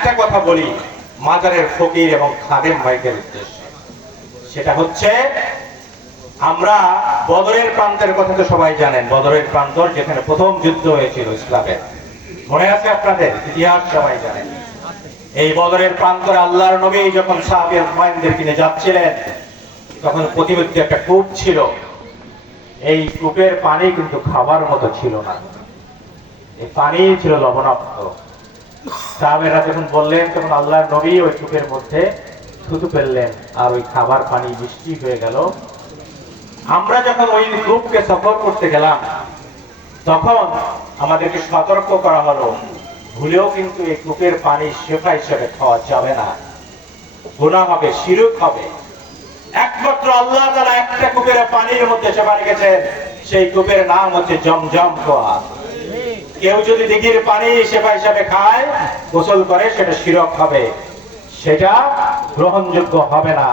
একটা কথা বলি মাজারের ফকির এবং খাদেম ভাইদের উদ্দেশ্যে, সেটা হচ্ছে আমরা বদরের প্রান্তের কথা তো সবাই জানেন। বদরের প্রান্তর যেখানে প্রথম যুদ্ধ হয়েছিল ইসলামের, মনে আছে আপনাদের? ইতিহাস সবাই জানেন। এই বদরের প্রান্তরে আল্লাহর নবী যখন সাহাবীর হুমায়ুনদের কিনে যাচ্ছিলেন, তখন প্রতিমধ্যে একটা কূপ ছিল। এই কূপের পানি কিন্তু খাবার মতো ছিল না, এই পানি ছিল লবণাক্ত। সাহাবেরা যখন বললেন, তখন আল্লাহর নবী ওই কূপের মধ্যে থুতু ফেললেন, আর ওই খাবার পানি মিষ্টি হয়ে গেল। আমরা যখন ওই কূপকে সফর করতে গেলাম, তখন আমাদেরকে সতর্ক করা হলো, ভুলেও কিন্তু এই কূপের পানি শেফা হিসেবে খাওয়া যাবে না, গুনাহ হবে, শিরক হবে। একমাত্র আল্লাহ তাআলা একটা কূপের পানির মধ্যে শেফা রেখেছেন, সেই কূপের নাম হচ্ছে জমজম কুয়া। কেউ যদি দিঘির পানি শেফা হিসেবে খায়, গোসল করে, সেটা শিরক হবে, সেটা গ্রহণযোগ্য হবে না।